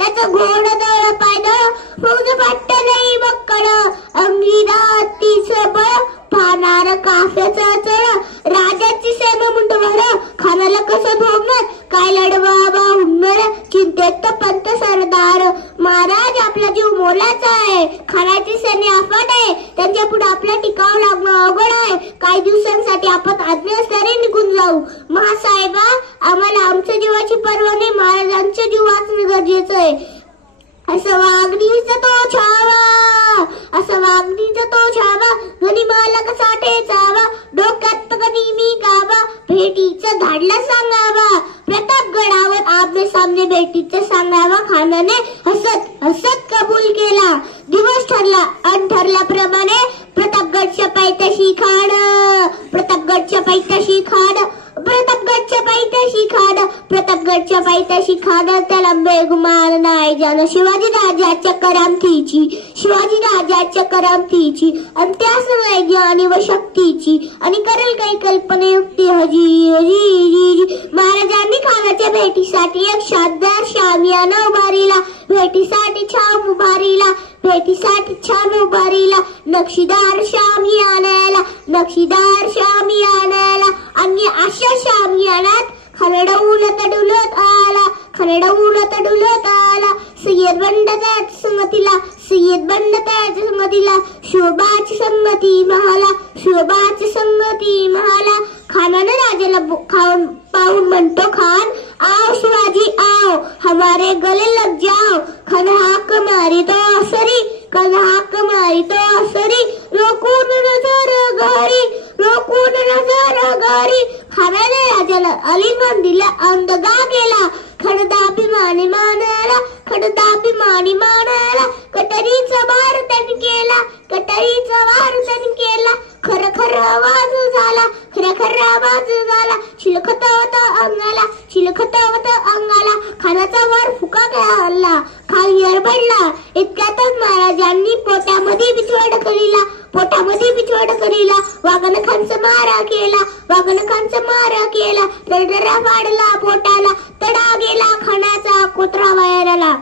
त्याचं घोड दळ पायदळ फौज फाट्ट नाही बक्कळ अंगिरा तीच बळ पाहणार काफ्याचं चळ राजाची सेना मुंडवर खानाला कसं भोगणार काय लढवावा हुंडर चिंतेत पंत सरदार महाराज आपला जीव मोलाचा आहे खानाची सेना अफाट आहे त्यांच्या पुढे आपला टिकाव लागणं अवघड आहे काही दिवसांसाठी आपण आज्ञास्थानी निघून जाऊ महासाहेबा आम्हाला आमच्या जीवाची पर्वा नाही महाराजांचा जीव वाचणं गरजेचं आहे असं वागणीचा तो छावा असं वागणीचा तो छावा घरी मला कसा ठेचावा डोक्यात कधी मी गावा भेटीचं धाडला सांगावा प्रतापगडावर आमने सामने भेटीचं सांगावा खानाने हसत हसत कबूल केला दिवस ठरला अन ठरल्याप्रमाणे प्रतापगडच्या पायथ्याशी खाड प्रतापगडच्या पायथ्याशी खाड प्रतापगडच्या पायथ्याशी खाड प्रतापगडच्या पायथ्याशी खाड त्याला बेगुमान नाही जाणं शिवाजी राजाच्या करामतीची शिवाजी राजाच्या करामतीची आणि त्याच नाही ज्ञानी व शक्तीची आणि करेल काही कल्पनायुक्ती हजी हजी महाराजांनी खानाच्या भेटीसाठी एक शानदार शामियाना उभारीला भेटीसाठी छान उभारीला भेटीसाठी छान उभारीला नक्षीदार शामियानाला नक्षीदार शामियानाला आणि अशा शामियानात खरडवून तडुलत आला खरडवून तडुलत आला सय्यद बंड त्याच्या संगतीला सय्यद बंड त्याच्या संगतीला शोभाची संगती महाला शोभाची संगती महाला खानाने राजाला पाहून म्हणतो खान आओ शिवाजी आओ हमारे गले लग जाओ खान हाक मारी तो असरी खान हाक मारी तो असरी रोकून नजर गारी रोकून नजर गारी खानाने राजाला अलिमान दिला अंदगा गेला खडदाभिमानी मानाला खडदाभिमानी मानाला कटरीचा वार त्यांनी केला कटरीचा वार त्यांनी केला खर खर आवाज झाला खर खर आवाज झाला शिलखतावत अंगाला शिलखतावत अंगाला खानाचा वार फुका घालला खान यरबडला इतक्यातच महाराजांनी पोटामध्ये बिछवड करीला पोटामध्ये बिछवड करीला वागन खानचा मारा केला वागन खानचा मारा केला रडरा फाडला पोटाला तडा गेला खानाचा कोत्रा वायराला